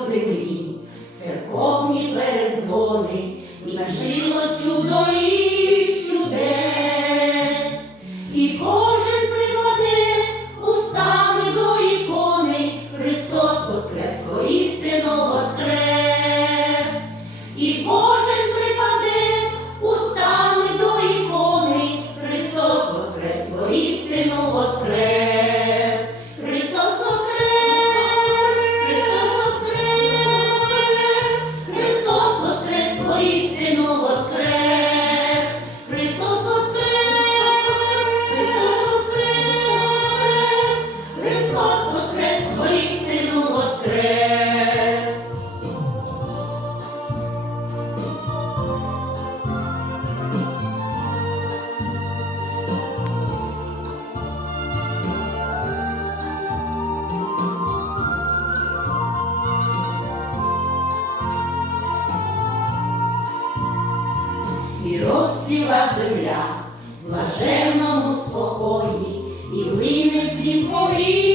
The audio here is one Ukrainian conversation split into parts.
землі, церковні перезвони, Зажило чудо і чудес, і кожен припаде устами до ікони, Христос воскрес, істину воскрес. І розсіла земля в блаженному спокої, і лине з ним горі.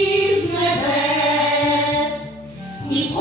people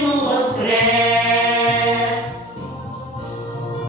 não nos